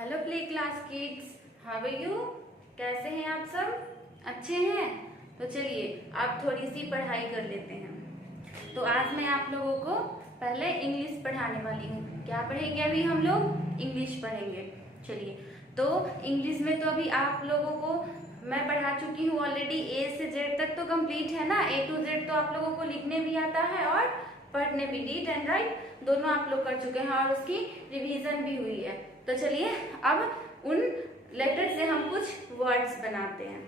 Hello play class kids, how are you? कैसे हैं आप सब? अच्छे हैं? तो चलिए आप थोड़ी सी पढ़ाई कर लेते हैं। तो आज मैं आप लोगों को पहले इंग्लिश पढ़ाने वाली हूँ। क्या पढ़ेंगे अभी हम लोग? इंग्लिश पढ़ेंगे। चलिए, तो इंग्लिश में तो अभी आप लोगों को मैं पढ़ा चुकी हूँ ऑलरेडी। ए से जेड तक तो कंप्लीट है ना। ए टू जेड तो आप लोगों को लिखने भी आता है और पढ़ने भी, रीड एंड राइट दोनों आप लोग कर चुके हैं और उसकी रिवीजन भी हुई है। तो चलिए अब उन लेटर से हम कुछ वर्ड्स बनाते हैं,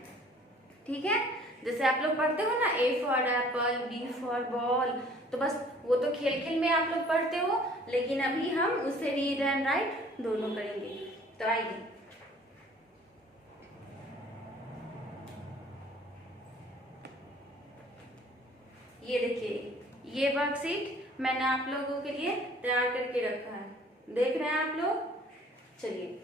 ठीक है? जैसे आप लोग पढ़ते हो ना, A for apple, B for ball, तो बस वो तो खेल खेल में आप लोग पढ़ते हो, लेकिन अभी हम उसे रीड एंड राइट दोनों करेंगे। तो आइए, ये देखिए, ये वर्कशीट मैंने आप लोगों के लिए तैयार करके रखा है। देख रहे हैं आप लोग? चलिए,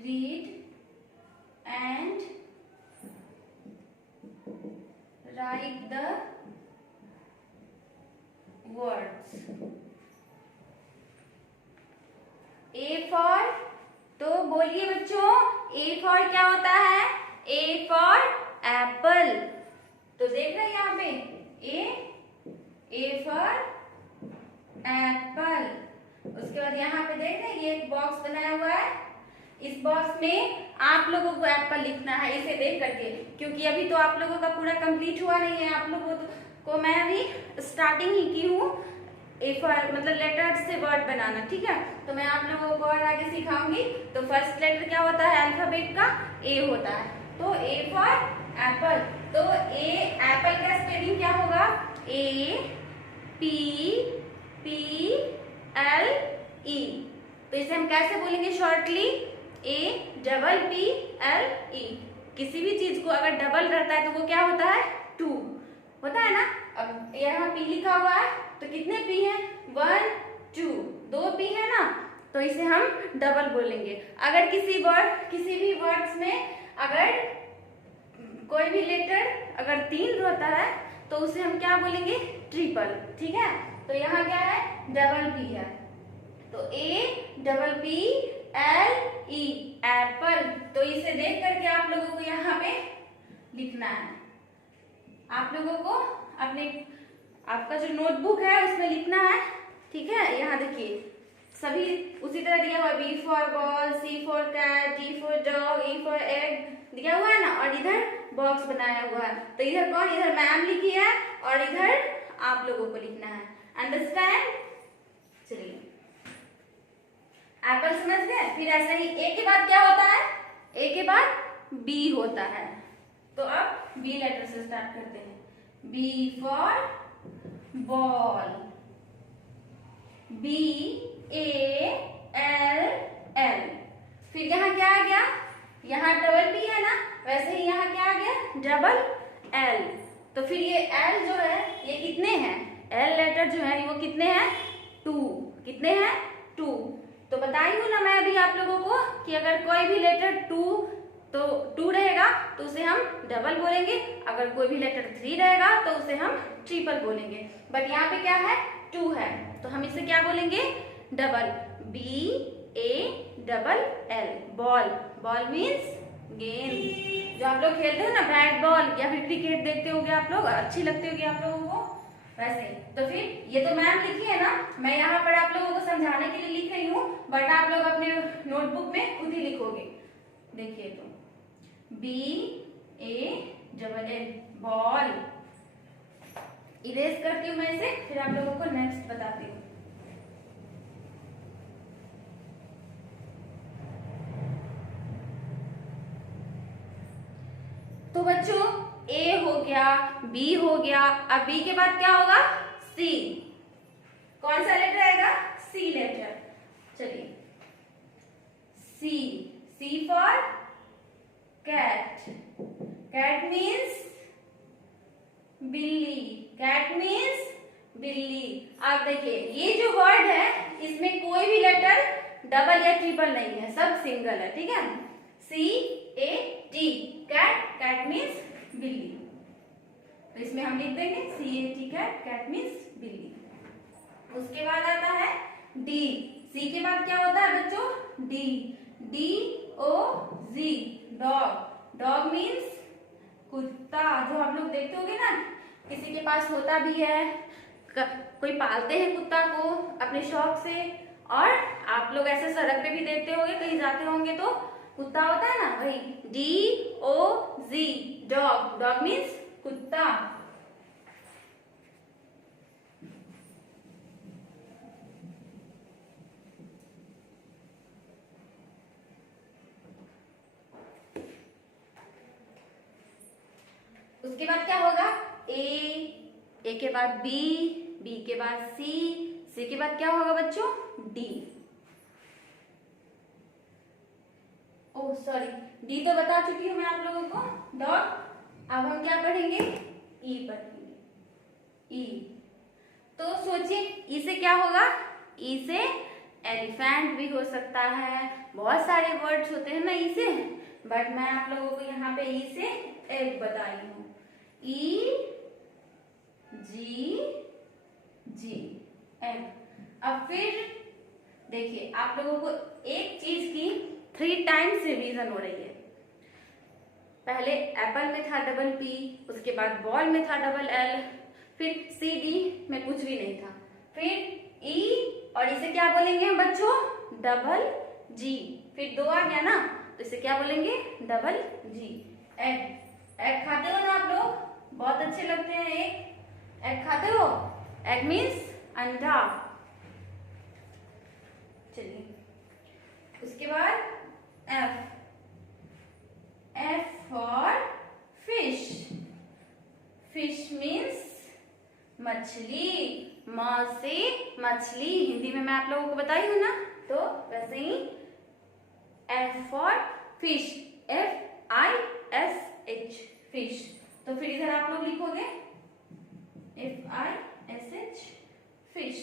read and write the words. A for, तो बोलिए बच्चों, A for क्या होता है? A for apple। तो देख रहे हैं यहाँ पे A for apple। उसके बाद यहाँ पे देख रहे हैं ये एक बॉक्स बनाया हुआ है। इस बॉक्स में आप लोगों को एप्पल लिखना है इसे देख करके, क्योंकि अभी तो आप लोगों का पूरा कंप्लीट हुआ नहीं है। आप लोगों को मैं अभी स्टार्टिंग ही की हूँ ए फॉर मतलब लेटर से वर्ड बनाना, ठीक है? तो मैं आप लोगों को और आगे सिखाऊंगी। तो फर्स्ट लेटर क्या होता है अल्फाबेट का? ए होता है। तो ए फॉर एप्पल, तो ए एप्पल का स्पेलिंग क्या होगा? A P P L E. तो इसे हम कैसे बोलेंगे shortly? A double P L E. किसी भी चीज को अगर डबल रहता है तो वो क्या होता है? टू होता है ना। अब यहाँ पी लिखा हुआ है तो कितने पी है? 1 2, 2 पी है ना, तो इसे हम डबल बोलेंगे। अगर किसी भी वर्ड्स में अगर कोई भी लेटर अगर 3 रहता है तो उसे हम क्या बोलेंगे? ट्रिपल, ठीक है? तो यहाँ क्या है? डबल पी है, तो A double P L E Apple. तो इसे देख करके आप लोगों को यहाँ पे लिखना है। आप लोगों को अपने आपका जो नोटबुक है उसमें लिखना है, ठीक है? यहाँ देखिए सभी उसी तरह दिया हुआ, B for ball, C for cat, D for dog, E for egg दिया हुआ है ना, और इधर बॉक्स बनाया हुआ है। तो इधर कौन? इधर मैम लिखी है और इधर आप लोगों को लिखना है। अंडरस्टैंड? चलिए, एप्पल समझ गए? फिर ऐसे ही ए के बाद क्या होता है? ए के बाद बी होता है। तो अब बी लेटर से स्टार्ट करते हैं। B for ball, B A L L. फिर यहाँ क्या आ गया? यहाँ डबल बी है ना, वैसे ही यहाँ क्या आ गया? Double L. तो फिर ये एल जो है ये कितने हैं? एल लेटर जो है वो कितने हैं? 2। कितने हैं? 2। तो बताई हूँ ना मैं अभी आप लोगों को कि अगर कोई भी लेटर 2 रहेगा तो उसे हम डबल बोलेंगे, अगर कोई भी लेटर 3 रहेगा तो उसे हम ट्रिपल बोलेंगे। बट यहाँ पे क्या है? 2 है, तो हम इसे क्या बोलेंगे? Double. B A double L, ball. Ball means गेंद। जो आप लोग खेलते हो ना बैट बॉल या फिर क्रिकेट देखते होंगे आप लोग, अच्छी लगती होगी आप लोगों को वैसे। तो फिर ये तो मैम लिखी है ना, मैं यहाँ पर आप लोगों को समझाने के लिए लिख रही हूँ, बट आप लोग अपने नोटबुक में खुद ही लिखोगे। देखिए, तो B A double L, ball. Erase करती हूँ मैं इसे, फिर आप लोगों को नेक्स्ट बताती हूँ। तो बच्चों ए हो गया, बी हो गया, अब बी के बाद क्या होगा? सी। कौन सा लेटर आएगा? सी लेटर। चलिए, सी। सी फॉर कैट। कैट मीन्स बिल्ली, कैट मीन्स बिल्ली। अब देखिए ये जो वर्ड है इसमें कोई भी लेटर डबल या ट्रिपल नहीं है, सब सिंगल है, ठीक है। CAT, कैट, कैट मीन्स बिल्ली, तो इसमें हम लिख देंगे CAT, कैट, कैट मीन्स बिल्ली। उसके बाद आता है D, C के बाद क्या होता है बच्चों? D, DOG, dog, dog means कुत्ता, जो आप लोग देखते होंगे ना, किसी के पास होता भी है, कोई पालते हैं कुत्ता को अपने शौक से, और आप लोग ऐसे सड़क पे भी देखते होंगे, कहीं जाते होंगे तो कुत्ता होता है ना, वही DOG, डॉग, डॉग मीन्स कुत्ता। उसके बाद क्या होगा? ए के बाद बी के बाद सी के बाद क्या होगा बच्चों? डी। ओह सॉरी, डी तो बता चुकी हूं मैं आप लोगों को, डॉट। अब हम क्या पढ़ेंगे? ई पढ़ेंगे, ई। तो सोचिए ई से क्या होगा? ई से एलिफेंट भी हो सकता है, बहुत सारे वर्ड्स होते हैं ना ई से, बट मैं आप लोगों को यहाँ पे ई से एग बताई हूँ, ई जी एग। अब फिर देखिए आप लोगों को एक चीज की 3 टाइम्स रिवीजन हो रही है। पहले एप्पल में था डबल पी, उसके बाद बॉल में था डबल एल, फिर सी डी में कुछ भी नहीं था, फिर ई, और इसे क्या बोलेंगे हम बच्चों? डबल जी। फिर 2 आ गया ना, तो इसे क्या बोलेंगे? डबल जी, एग। एग खाते हो ना आप लोग? बहुत अच्छे लगते हैं एग। एग खाते हो? एग मीन्स अंडा। चलिए उसके बाद F for fish. Fish means मछली, म से मछली, हिंदी में मैं आप लोगों को बताई हूं ना, तो वैसे ही F for fish, FISH, fish. तो फिर इधर आप लोग लिखोगे FISH, fish.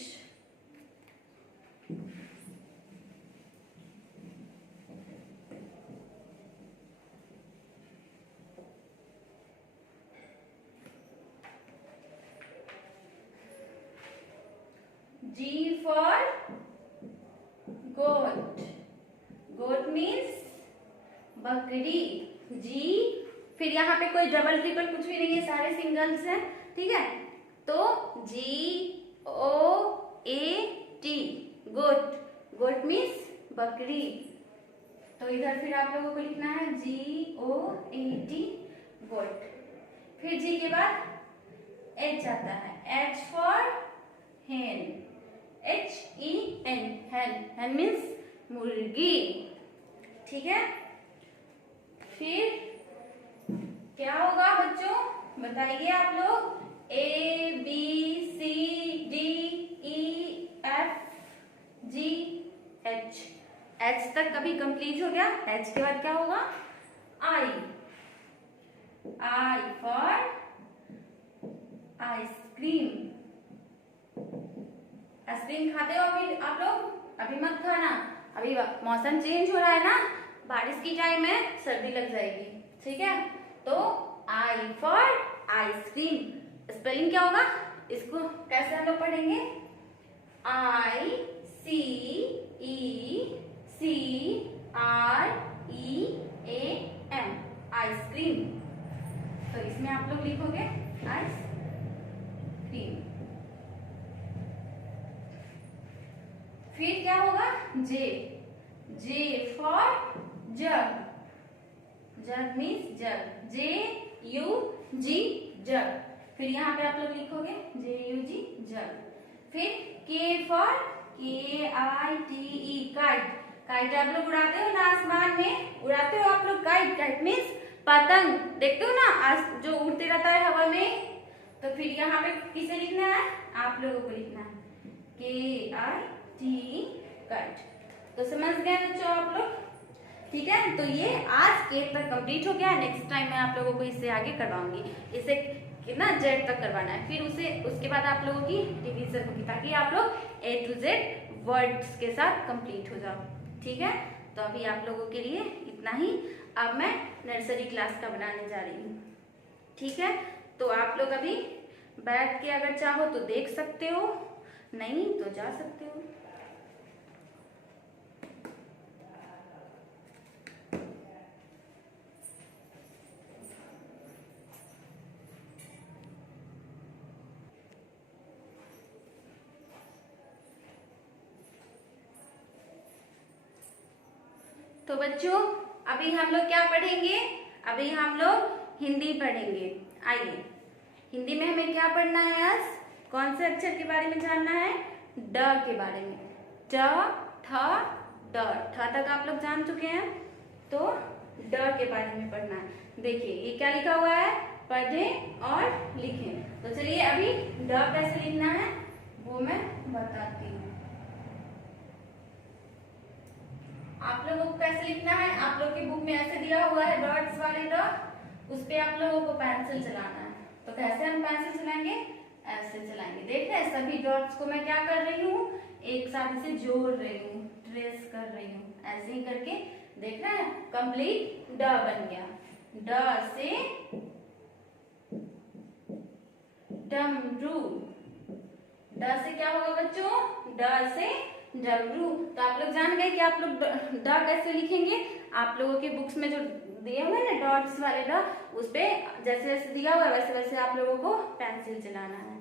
G for goat, goat means बकरी, जी। फिर यहाँ पे कोई डबल ट्रिपल कुछ भी नहीं है, सारे सिंगल्स हैं, ठीक है। तो GOAT, गोट, गोट मीन्स बकरी। तो इधर फिर आप लोगों को लिखना है GOAT, गोट। फिर जी के बाद H आता है, H for hen, HEN, hen means मुर्गी, ठीक है। फिर क्या होगा बच्चों? बताइए आप लोग। ABCDEFGH, H तक कभी कंप्लीट हो गया। H के बाद क्या होगा? I for ice cream. आइसक्रीम खाते हो अभी आप लोग? अभी मत खाना, अभी मौसम चेंज हो रहा है ना, बारिश की टाइम में सर्दी लग जाएगी, ठीक है। तो आई फॉर आइसक्रीम। स्पेलिंग क्या होगा? इसको कैसे हम लोग पढ़ेंगे? ICECREAM, ice cream. तो इसमें आप लोग लिखोगे आइसक्रीम। फिर क्या होगा? J for jug, jug means jug, JUG, जग। फिर यहाँ पे आप लोग लिखोगे JUG, जग। फिर K for KITE, kite. Kite आप लोग उड़ाते हो ना आसमान में, उड़ाते हो आप लोग काइट। काइट मीन्स पतंग, देखते हो ना आज जो उड़ते रहता है हवा में। तो फिर यहाँ पे किसे लिखना है? आप लोगों को लिखना है KITE, काइट। तो समझ गए बच्चों आप लोग, ठीक है। तो ये आज K तक कंप्लीट हो गया। नेक्स्ट टाइम मैं आप लोगों को इससे आगे करवाऊंगी। इसे कितना जेड तक करवाना है, फिर उसके बाद आप लोगों की रिवीजन होगी ताकि आप लोग ए टू जेड वर्ड्स के साथ कंप्लीट हो जाओ। ठीक है, तो अभी आप लोगों के लिए इतना ही। अब मैं नर्सरी क्लास का बनाने जा रही हूँ। ठीक है, तो आप लोग अभी बैठ के अगर चाहो तो देख सकते हो, नहीं तो जा सकते हो। तो बच्चों अभी हम लोग क्या पढ़ेंगे, अभी हम लोग हिंदी पढ़ेंगे। आइए, हिंदी में हमें क्या पढ़ना है आज, कौन से अक्षर के बारे में जानना है, ड के बारे में। ट ठ ड, ठ तक आप लोग जान चुके हैं, तो ड के बारे में पढ़ना है। देखिए ये क्या लिखा हुआ है, पढ़ें और लिखें। तो चलिए अभी ड कैसे लिखना है वो मैं बताती हूँ। आप लोगों को कैसे लिखना है, आप लोग की बुक में ऐसे दिया हुआ है डॉट्स वाले डॉट, उस पे आप लोगों को पेंसिल चलाना है। तो कैसे हम पेंसिल चलाएंगे, ऐसे चलाएंगे। देख रहे हैं सभी डॉट्स को मैं क्या कर रही हूँ, एक साथ इसे जोड़ रही हूँ, ट्रेस कर रही हूँ, ऐसे ही करके देख रहे हैं कंप्लीट ड बन गया। ड से डमरू, ड से क्या होगा बच्चों, ड से डमरू। तो आप लोग जान गए कि आप लोग ड कैसे लिखेंगे। आप लोगों के बुक्स में जो दिए हुए हैं ना डॉट्स वाले ड, उस पे जैसे जैसे दिया हुआ है वैसे वैसे आप लोगों को पेंसिल चलाना है।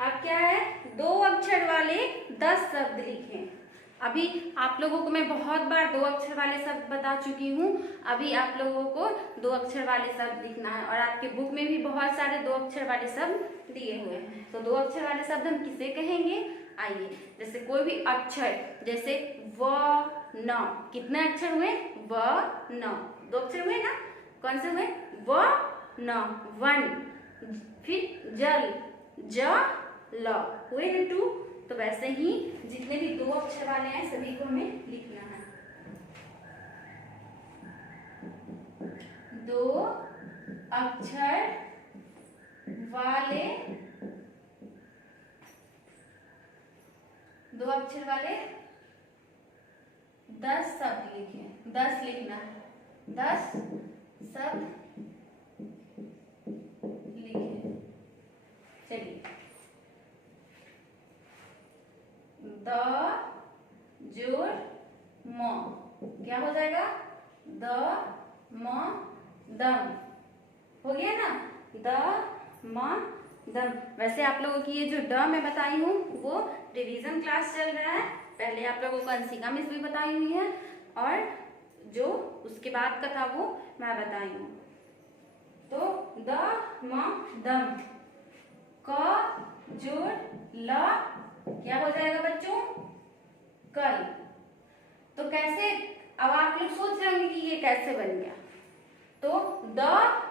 अब क्या है, 2 अक्षर वाले 10 शब्द लिखें। अभी आप लोगों को मैं बहुत बार 2 अक्षर वाले शब्द बता चुकी हूँ, अभी आप लोगों को 2 अक्षर वाले शब्द लिखना है। और आपके बुक में भी बहुत सारे 2 अक्षर वाले शब्द दिए हुए हैं। तो 2 अक्षर वाले शब्द हम किसे कहेंगे, आइए, जैसे कोई भी अक्षर, जैसे व न, कितने अक्षर हुए, व न, 2 अक्षर हुए ना, कौन से हुए, व न, वन। फिर जल, ज ल, हुए ना 2। तो वैसे ही जितने भी 2 अक्षर वाले हैं सभी को हमें लिखना है। 2 अक्षर वाले, 2 अक्षर वाले 10 शब्द लिखे, 10 लिखना है, 10 शब्द लिखे। चलिए, द जोड़ म, क्या हो जाएगा, द म दम, हो गया ना, द म दम। वैसे आप लोगों की ये जो ड मैं बताई हूँ वो रिवीजन क्लास चल रहा है, पहले आप लोगों को अंशिका मिस भी बताई हुई है, और जो उसके बाद का था वो मैं बताई हूँ। तो द म दम, क जोड़ ल, क्या हो जाएगा बच्चों, कल। तो कैसे, अब आप लोग सोच रहे होंगे कि ये कैसे बन गया, तो द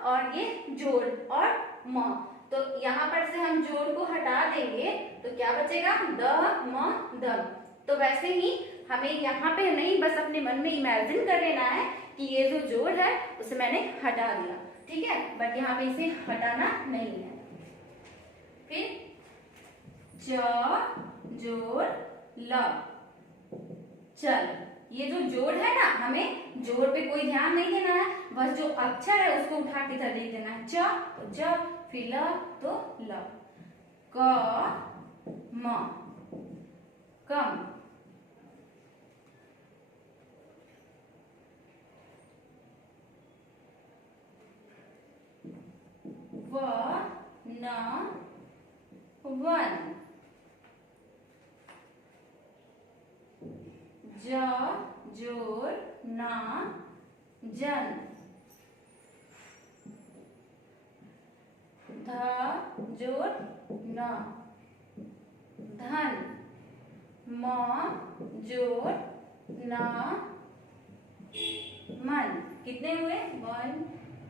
और ये जोड़ और म, तो यहाँ पर से हम जोड़ को हटा देंगे तो क्या बचेगा, द म दम। तो वैसे ही हमें यहाँ पे नहीं, बस अपने मन में इमेजिन कर लेना है कि ये जो जोड़ है उसे मैंने हटा दिया, ठीक है, बट यहाँ पे इसे हटाना नहीं है। फिर च जोड़ ल, चल। ये जो जोड़ है ना, हमें जोड़ पे कोई ध्यान नहीं देना है, बस जो अक्षर है उसको उठा के इधर लिख देना है। च तो च, फिर ल तो ल, क म कम, व न वन, ज जोड़ न जन, ध जोड़ न धन, म जोड़ न मन। कितने हुए? 1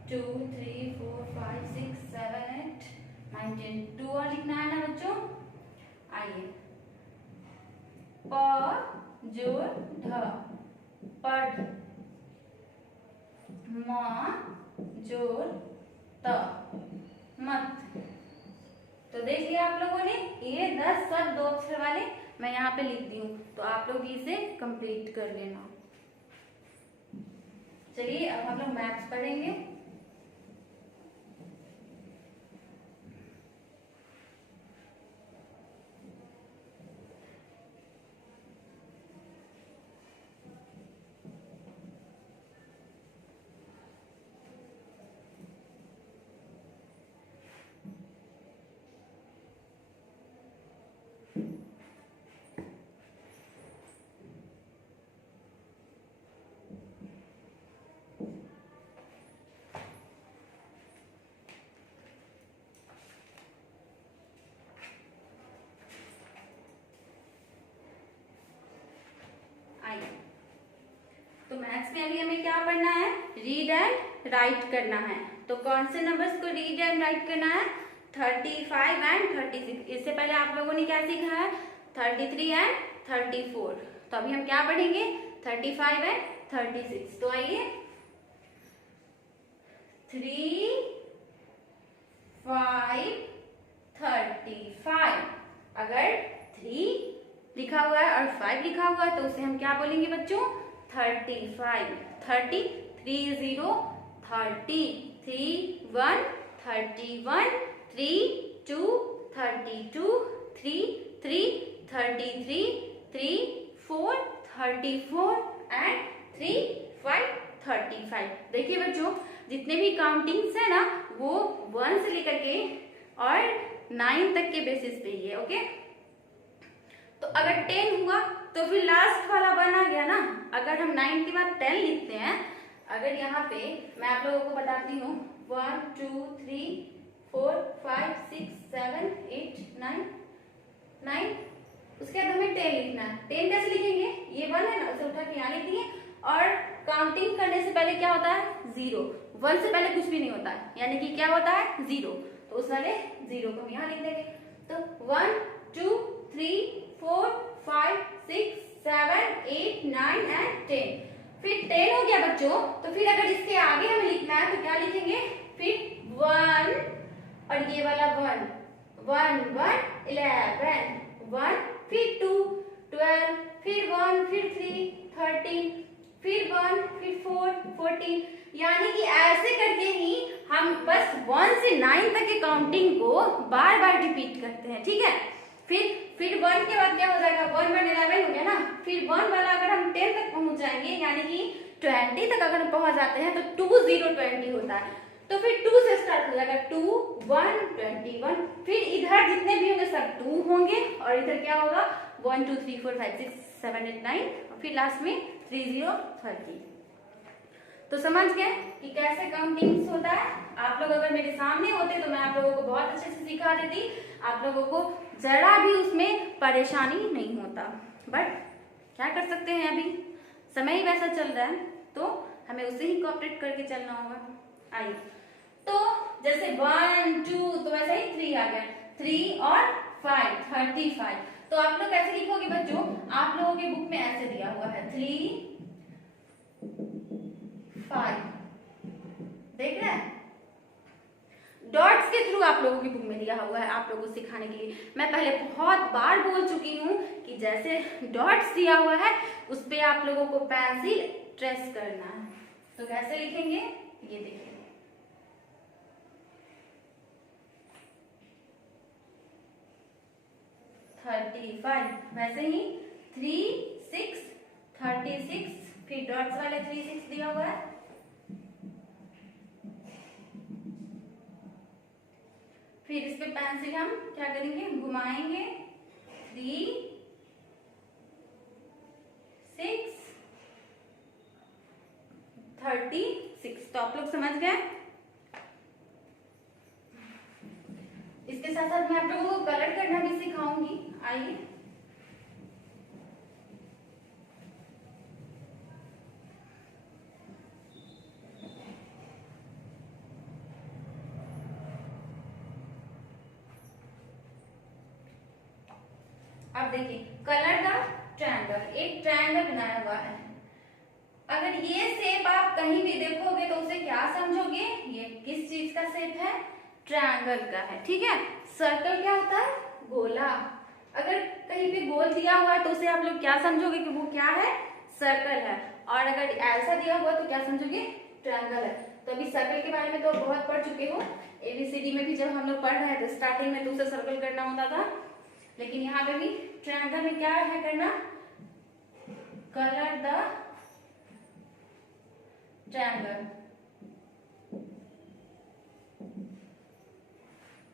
2 3 4 5 6 7 8 9 10। 2 और लिखना है ना बच्चों। आइए, प जोड़ ढ, पढ़। म जोड़ त, मत। तो देख लिया आप लोगों ने, ये 10 सब 2 अक्षर वाले मैं यहाँ पे लिख दी हूँ, तो आप लोग इसे कंप्लीट कर लेना। चलिए अब हम लोग मैथ्स पढ़ेंगे। तो मैथ्स में अभी हमें क्या पढ़ना है? रीड एंड राइट करना है। तो कौन से नंबर्स को रीड एंड राइट करना है? 35 एंड 36। इससे पहले आप लोगों ने क्या सीखा है? 33 एंड 34। तो अभी हम क्या पढ़ेंगे? 35 एंड 36। तो आइए, 3 5 35। अगर 3 लिखा हुआ है और 5 लिखा हुआ है तो उसे हम क्या बोलेंगे बच्चों? 35। 30 3 0 30, 3 1 31, 3 2 32, 3 3 33, 3 4 34 एंड 3 5 35। देखिए बच्चों, जितने भी काउंटिंग्स है ना वो 1 से लेकर के और 9 तक के बेसिस पे ही है। ओके, तो अगर 10 हुआ तो फिर लास्ट वाला 1 आ गया ना। अगर हम 9 के बाद 10 लिखते हैं, अगर यहाँ पे मैं आप लोगों को बताती हूँ 1 2 3 4 5 6 7 8 9 9, उसके बाद हमें 10 लिखना है। 10 कैसे लिखेंगे? ये 1 है ना, उसे उठा के यहाँ लिख दिए। और काउंटिंग करने से पहले क्या होता है? 0। 1 से पहले कुछ भी नहीं होता है, यानी कि क्या होता है? 0। तो उस वाले 0 को हम यहाँ लिख देंगे। तो 1 2 3 4 5 6 7 8 9 एंड 10। फिर 10 हो गया बच्चों, तो फिर अगर इसके आगे हमें लिखना है तो क्या लिखेंगे? फिर 1 और ये वाला 1 1 1 11 1, फिर 2 12, फिर 1, फिर 3 13, फिर 1, फिर 4 14। यानी कि ऐसे करके ही हम बस 1 से 9 तक के काउंटिंग को बार बार रिपीट करते हैं। ठीक है, फिर 1 के बाद क्या हो जाएगा? 1 1 11 हो गया ना। फिर 1 वाला अगर हम 10 तक पहुंच जाएंगे, यानी कि 20 तक अगर हम पहुंच जाते हैं तो 2 0 20 होता है। तो फिर 2 से स्टार्ट हो जाएगा, 2 1 21। फिर इधर जितने भी होंगे सब 2 होंगे और इधर क्या होगा? 1 2 3 4 5 6 7 8 9 और फिर लास्ट में 3 0 30। तो समझ गए कि कैसे काउंटिंग्स होता है। आप लोग अगर मेरे सामने होते तो मैं आप लोगों को बहुत अच्छे से सिखा देती, आप लोगों को जरा भी उसमें परेशानी नहीं होता। बट क्या कर सकते हैं, अभी समय ही वैसा चल रहा है तो हमें उसे ही कोऑपरेट करके चलना होगा। आइए, तो जैसे 1 2 तो वैसे ही 3 आ गया, 3 और 5 35। तो आप लोग कैसे लिखोगे बच्चों? आप लोगों के बुक में ऐसे दिया हुआ है 3 5, देख रहे हैं? डॉट्स के थ्रू आप लोगों की बुक में दिया हुआ है आप लोगों को सिखाने के लिए। मैं पहले बहुत बार बोल चुकी हूँ कि जैसे डॉट्स दिया हुआ है उस पे आप लोगों को पेंसिल ट्रेस करना है। तो कैसे लिखेंगे ये देखिए, वैसे ही 3 6 36, फिर डॉट्स वाले 3 6 दिया हुआ है। फिर इस पे पेंसिल हम क्या करेंगे? घुमाएंगे 3 6 36। तो आप लोग समझ गए। इसके साथ साथ मैं आप लोगों को कलर करना भी सिखाऊंगी। आइए, अब देखिए, कलर द ट्रायंगल, एक ट्रायंगल बनाया हुआ है। अगर ये शेप आप कहीं भी देखोगे तो उसे क्या समझोगे, ये किस चीज का शेप है, ट्रायंगल का है, ठीक है। सर्कल क्या होता है, गोला। अगर कहीं पे गोल दिया हुआ है तो उसे आप लोग क्या समझोगे कि वो क्या है, सर्कल है। और अगर ऐसा दिया हुआ तो क्या समझोगे, ट्रायंगल है। तो अभी सर्कल के बारे में तो बहुत पढ़ चुके हो, एबीसीडी में भी जब हम लोग पढ़ रहे थे स्टार्टिंग में तो उसे सर्कल करना होता था, लेकिन यहाँ पे भी ट्रायंगल में क्या है करना, कलर द ट्रायंगल।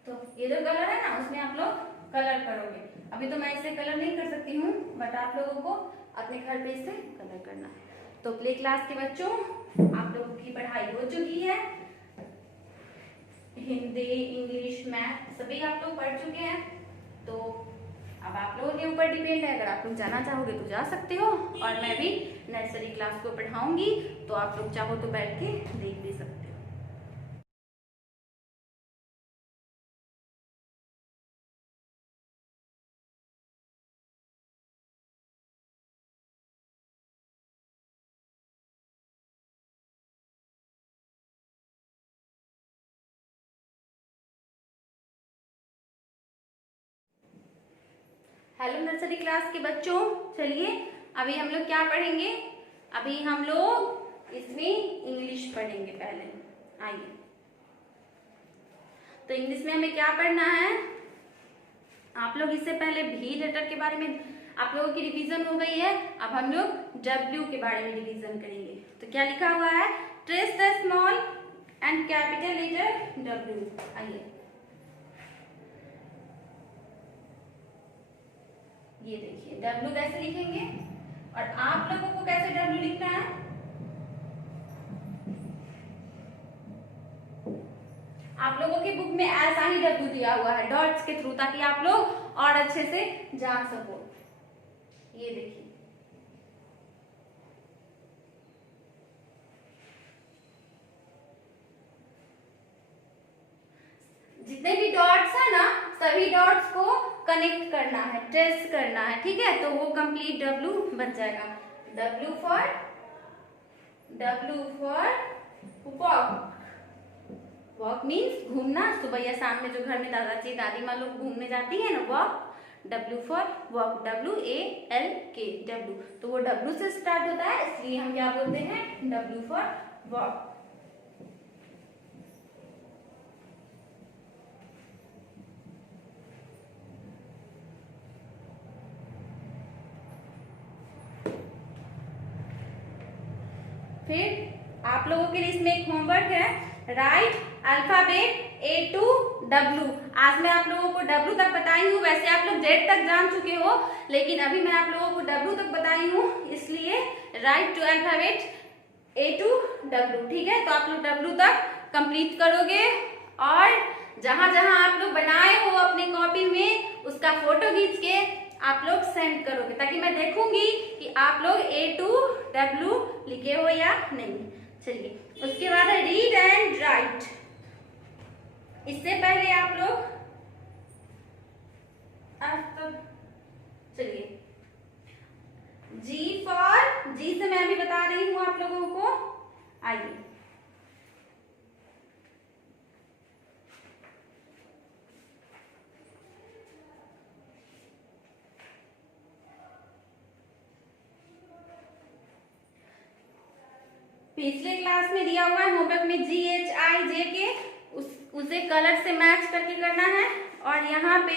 तो ये जो कलर है ना उसमें आप लोग कलर करोगे। अभी तो मैं इसे कलर नहीं कर सकती हूँ, बट आप लोगों को अपने घर पे इसे कलर करना है। तो प्ले क्लास के बच्चों, आप लोगों की पढ़ाई हो चुकी है, हिंदी, इंग्लिश, मैथ सभी आप लोग पढ़ चुके हैं। तो अब आप लोगों के ऊपर डिपेंड है, अगर आप लोग जाना चाहोगे तो जा सकते हो, और मैं भी नर्सरी क्लास को पढ़ाऊंगी, तो आप लोग चाहो तो बैठ के देख भी सकते हो। हेलो नर्सरी क्लास के बच्चों, चलिए अभी हम लोग क्या पढ़ेंगे, अभी हम लोग इसमें इंग्लिश पढ़ेंगे पहले। आइए, तो इंग्लिश में हमें क्या पढ़ना है, आप लोग इससे पहले भी लेटर के बारे में आप लोगों की रिवीजन हो गई है। अब हम लोग डब्ल्यू के बारे में रिवीजन करेंगे। तो क्या लिखा हुआ है, trace the small and capital letter W. आइए, ये देखिए डब्ल्यू कैसे लिखेंगे, और आप लोगों को कैसे डब्ल्यू लिखना है, आप लोगों की बुक में ऐसा ही डब्ल्यू दिया हुआ है डॉट्स के थ्रू, ताकि आप लोग और अच्छे से जान सको। ये देखिए, जितने भी डॉट्स है ना सभी डॉट्स को कनेक्ट करना है, ट्रेस करना है, ठीक है। तो वो कंप्लीट डब्ल्यू बन जाएगा। W for walk, walk means घूमना। सुबह या शाम में जो घर में दादाजी दादी माँ लोग घूमने जाती है ना, walk. W for walk, WALK, W. तो वो डब्ल्यू से स्टार्ट होता है, इसलिए हम क्या बोलते हैं, डब्ल्यू फॉर वॉक। फिर आप लोगों के लिए इसमें एक होमवर्क है, right alphabet A to W। आज मैं आप लोगों को W तक बताई हूँ, वैसे आप लोग Z तक जान चुके हो, लेकिन अभी मैं आप लोगों को W तक बताई हूँ, इसलिए write to alphabet A to W, ठीक है। तो आप लोग W तक कंप्लीट करोगे, और जहां जहां आप लोग बनाए हो अपने कॉपी में उसका फोटो खींच के आप लोग सेंड करोगे, ताकि मैं देखूंगी कि आप लोग A to W लिखे हो या नहीं। चलिए, उसके बाद है रीड एंड राइट। इससे पहले आप लोग चलिए, जी से मैं अभी बता रही हूं आप लोगों को। आइए, पिछले क्लास में दिया हुआ है होमवर्क में GHIJK, उसे कलर से मैच करके करना है। और यहाँ पे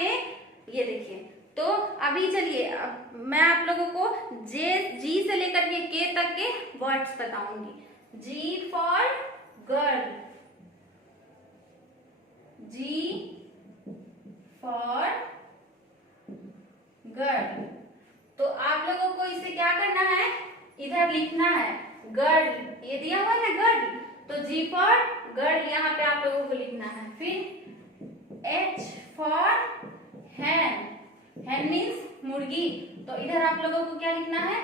ये देखिए, तो अभी चलिए अब मैं आप लोगों को जी से लेकर के के तक के वर्ड्स बताऊंगी। G for girl, G for girl. तो आप लोगों को इसे क्या करना है, इधर लिखना है गर्ल, ये दिया हुआ है ना गर्ल, तो G फॉर गर्ल यहाँ पे आप लोगों को लिखना है। फिर H for hen, Hahn means मुर्गी, तो इधर आप लोगों को क्या लिखना है,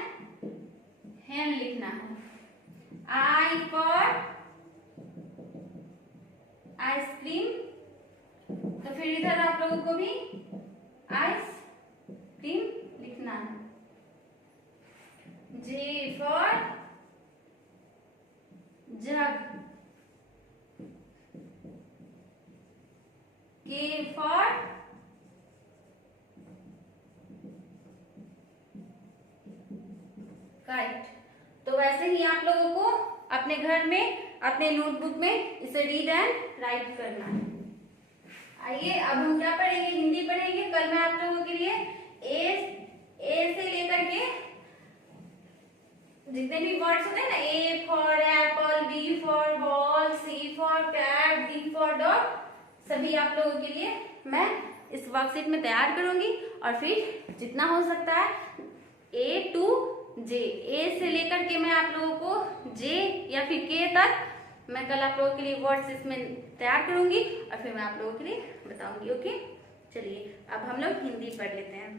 हैन लिखना है। I फॉर आइसक्रीम, तो फिर इधर आप लोगों को भी ice cream J for jug, K for kite। तो वैसे ही आप लोगों को अपने घर में अपने नोटबुक में इसे रीड एंड राइट करना है। आइए अब हम क्या पढ़ेंगे, हिंदी पढ़ेंगे। कल मैं आप लोगों के लिए ए से लेकर के जितने भी वर्ड्स होते हैं ना, A for apple, B for ball, C for cat, D for dog, सभी आप लोगों के लिए मैं इस वर्कशीट में तैयार करूंगी। और फिर जितना हो सकता है ए टू जे, ए से लेकर के मैं आप लोगों को जे या फिर के तक मैं कल आप लोगों के लिए वर्ड्स इसमें तैयार करूंगी और फिर मैं आप लोगों के लिए बताऊंगी। ओके, चलिए अब हम लोग हिंदी पढ़ लेते हैं।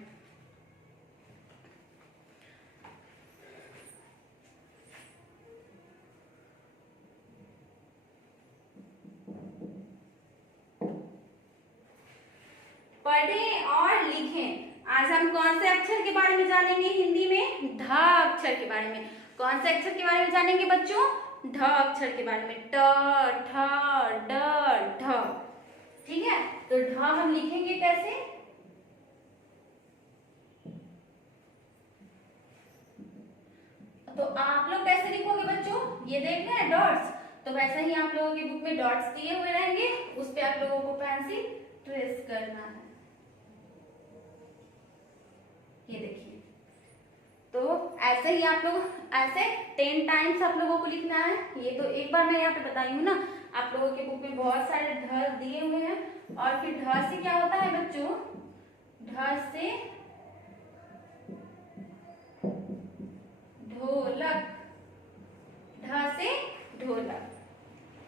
पढ़ें और लिखें। आज हम कौन से अक्षर के बारे में जानेंगे हिंदी में? ढ अक्षर के बारे में। कौन से अक्षर के बारे में जानेंगे बच्चों? ढ अक्षर के बारे में। ट, ठ, ड, ढ। ठीक है, तो ढ हम लिखेंगे कैसे? तो आप लोग कैसे लिखोगे बच्चों? ये देख रहे हैं डॉट्स, तो वैसे ही आप लोगों की बुक में डॉट्स दिए हुए रहेंगे, उस पे आप लोगों को पेंसिल ट्रेस करना है। ये देखिए, तो ऐसे ही आप लोग ऐसे 10 टाइम्स आप लोगों को लिखना है। ये तो एक बार मैं यहाँ पे बताई हूँ ना, आप लोगों के बुक में बहुत सारे ढ दिए हुए हैं। और फिर ढ से क्या होता है बच्चों? ढ से ढोलक, ढ से ढोलक।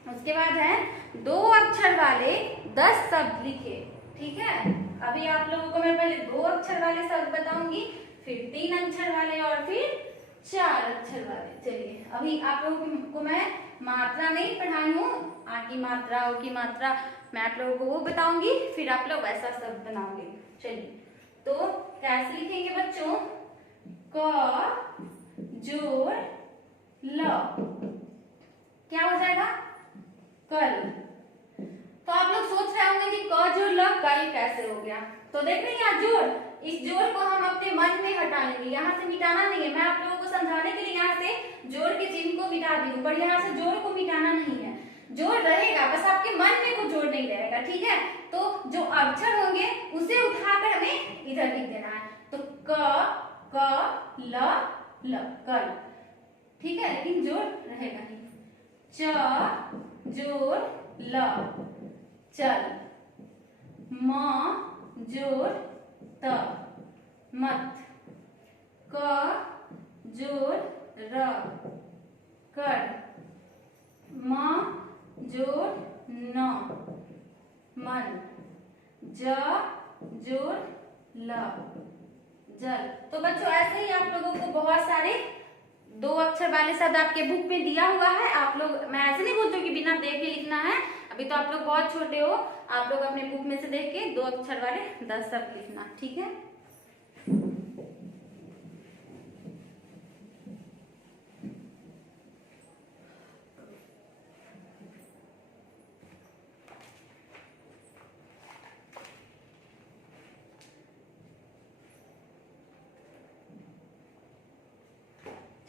उसके बाद है 2 अक्षर वाले 10 शब्द लिखे। ठीक है, अभी आप लोगों को मैं पहले 2 अक्षर वाले शब्द बताऊंगी, फिर 3 अक्षर वाले और फिर 4 अक्षर वाले। चलिए अभी आप लोगों को मैं मात्रा नहीं पढ़ाई हूँ, आ की मात्रा, ओ की मात्रा, मैं आप लोगों को वो बताऊंगी, फिर आप लोग वैसा शब्द बनाओगे। चलिए, तो कैसे लिखेंगे बच्चों? क जोड़ ल, क्या हो जाएगा? कल। तो आप लोग सोच रहे होंगे कि क जोड़ ल कल कैसे हो गया। तो देख रहे हैं यहाँ जोड़, इस जोड़ को हम अपने मन में हटा लेंगे, यहाँ से मिटाना नहीं है। मैं आप लोगों को समझाने के लिए यहाँ से जोड़ के चिन्ह को मिटा दी हूँ, पर यहाँ से जोड़ को मिटाना नहीं है। जोड़ रहेगा, बस आपके मन में वो जोड़ नहीं रहेगा। ठीक है, तो जो अक्षर होंगे उसे उठाकर हमें इधर लिख देना है। तो क ल कल। ठीक है, लेकिन जोड़ रहेगा नहीं। च जोड़ ल चल, म जोड़ त मत, क जोड़ र कर, म जोड़ न मन, ज जोड़ ल जल। तो बच्चों ऐसे ही आप लोगों को बहुत सारे 2 अक्षर वाले शब्द आपके बुक में दिया हुआ है। आप लोग, मैं ऐसे नहीं बोलती हूँ कि बिना देख के लिखना है, अभी तो आप लोग बहुत छोटे हो, आप लोग अपने बुक में से देख के 2 अक्षर वाले 10 शब्द लिखना। ठीक है,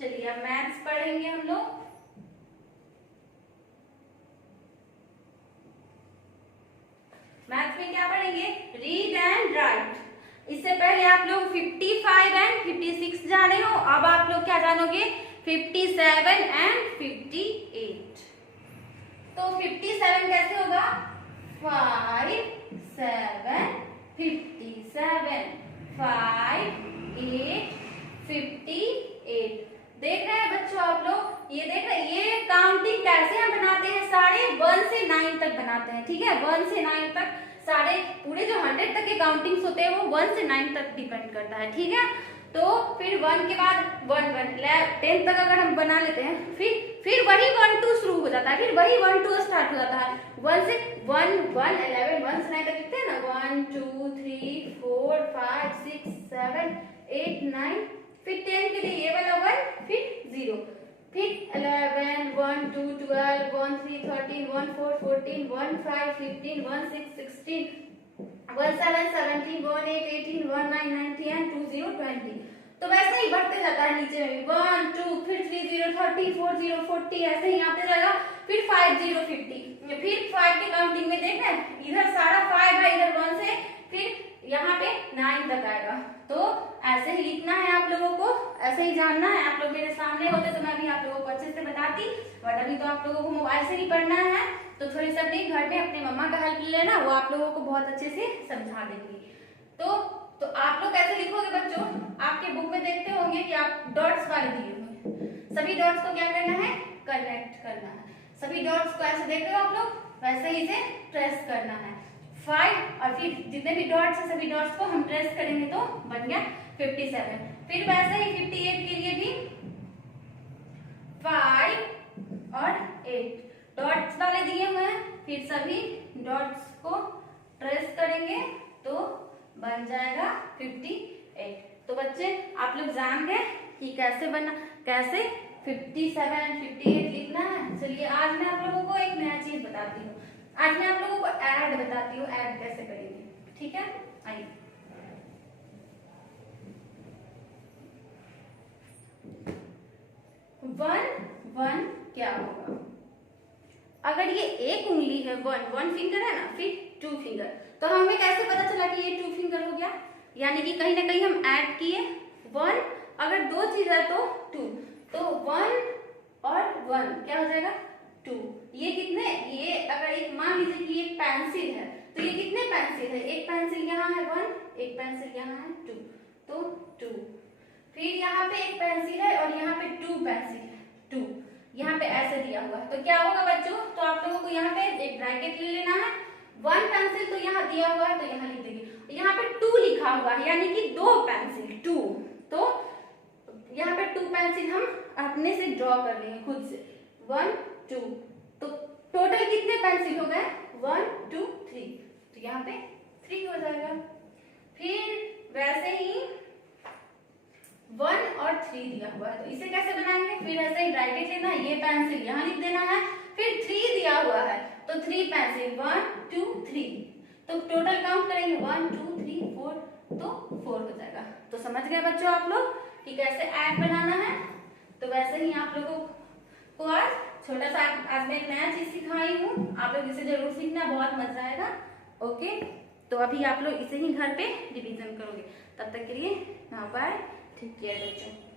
चलिए अब मैथ्स पढ़ेंगे हम लोग। मैथ्स में क्या पढ़ेंगे? Read and right. इससे पहले आप लोग 55 एंड 56 जाने हो, अब आप लोग क्या जानोगे? 57 एंड 58। तो 57 कैसे होगा? 5 7 57, 5 8 58। देख रहे हैं बच्चों आप लोग, ये देख रहे हैं, ये काउंटिंग कैसे हम बनाते हैं? सारे 1 से 9 तक बनाते हैं। ठीक है, 1 से 9 तक सारे पूरे जो 100 तक के काउंटिंग्स होते हैं वो 1 से 9 तक डिपेंड करता है। ठीक है, तो फिर 1 के बाद 1 10 तक अगर हम बना लेते हैं, फिर वही 1 2 शुरू हो जाता है, फिर वही 1 2 स्टार्ट हो जाता है। 1 से 1 1 11 1 से 9 तक लिखते हैं ना, 1 2 3 4 5 6 7 8 9 फिर 10 के लिए ये वाला 1, फिर 0, फिर 11, 1, 2, 12, 1, 3, 13, 1, 4, 14, 1, 5, 15, 1, 6, 16, 1, 7, 17, 1, 8, 18, 1, 9, 19 and 2, 0, 20। तो वैसे ही बढ़ते जाता है नीचे में 1, 2, फिर 3, 0, 30, 4, 0, 40, ऐसे ही आते जाएगा, फिर 5, 0, 50, फिर 5 के काउंटिंग में देख रहे हैं इधर सारा 5 है, इधर 1 से फिर यहाँ पे 9 तक आएगा। तो ऐसे ही लिखना है आप लोगों को, ऐसे ही जानना है। आप लोग मेरे सामने होते तो मैं भी आप लोगों को अच्छे से बताती, बट अभी तो आप लोगों को मोबाइल से ही पढ़ना है, तो थोड़ी सी अपने घर में अपने मम्मा का हेल्प लेना, वो आप लोगों को बहुत अच्छे से समझा देंगी। तो आप लोग कैसे लिखोगे बच्चों, आपके बुक में देखते होंगे कि आप डॉट्स वाले दिए होंगे, सभी डॉट्स को क्या करना है, कनेक्ट करना है। सभी डॉट्स को ऐसे देख रहे हो आप लोग, वैसे ही इसे ट्रेस करना है 5, और फिर जितने भी डॉट्स है सभी डॉट्स को हम ट्रेस करेंगे तो बन गया 57। फिर वैसे ही 58 के लिए भी 5 और 8 डॉट्स वाले दिए हुए हैं, फिर सभी डॉट्स को ट्रेस करेंगे तो बन जाएगा 58। तो बच्चे आप लोग जान गए कि कैसे 57 58 लिखना है। चलिए आज मैं आप लोगों को एक नया चीज बताती हूँ, आज मैं आप लोगों को ऐड बताती हूँ, ऐड कैसे करेंगे, ठीक है। आइए, वन क्या होगा, अगर ये एक उंगली है, वन फिंगर है ना, फिर 2 फिंगर, तो हमें कैसे पता चला कि ये 2 फिंगर हो गया, यानी कि कहीं ना कहीं हम ऐड किए 1, अगर 2 चीज है तो 2, तो 1 और 1 क्या हो जाएगा 2। ये कितने, ये अगर एक मान लीजिए कि एक पेंसिल है, तो ये कितने पेंसिल है, एक पेंसिल यहाँ है 1, एक पेंसिल यहाँ है 2, तो 2, फिर यहाँ पे एक पेंसिल है और यहाँ पे 2 पेंसिल है 2, यहाँ पे ऐसे दिया हुआ है, तो क्या होगा बच्चों, तो आप लोगों को यहाँ पे एक ब्रैकेट ले लेना है, 1 पेंसिल तो यहाँ दिया हुआ है तो यहाँ लिख देंगे, यहाँ पे 2 लिखा हुआ है यानी कि 2 पेंसिल 2, तो यहाँ पे 2 पेंसिल हम अपने से ड्रॉ कर लेंगे खुद से, 1 2, तो टोटल कितने पेंसिल हो गए 1 2 3, तो यहाँ पे 3 हो जाएगा। फिर वैसे ही 1 और 3 दिया हुआ है, तो इसे कैसे बनाएंगे, फिर ऐसे ही ब्रैकेट लेना है, ये पेंसिल यहाँ लिख देना है, फिर 3 दिया हुआ है तो 3 पेंसिल 1 2 3, तो टोटल काउंट करेंगे 1 2 3 4, तो 4 हो जाएगा। तो समझ गए बच्चों आप लोग कि कैसे ऐड बनाना है। तो वैसे ही आप लोगों को आज छोटा सा आज मैं एक नया चीज सिखाई हूँ, आप लोग इसे जरूर सीखना, बहुत मजा आएगा। ओके, तो अभी आप लोग इसे ही घर पे रिवीजन करोगे, तब तक के लिए बाय, ठीक है बच्चों।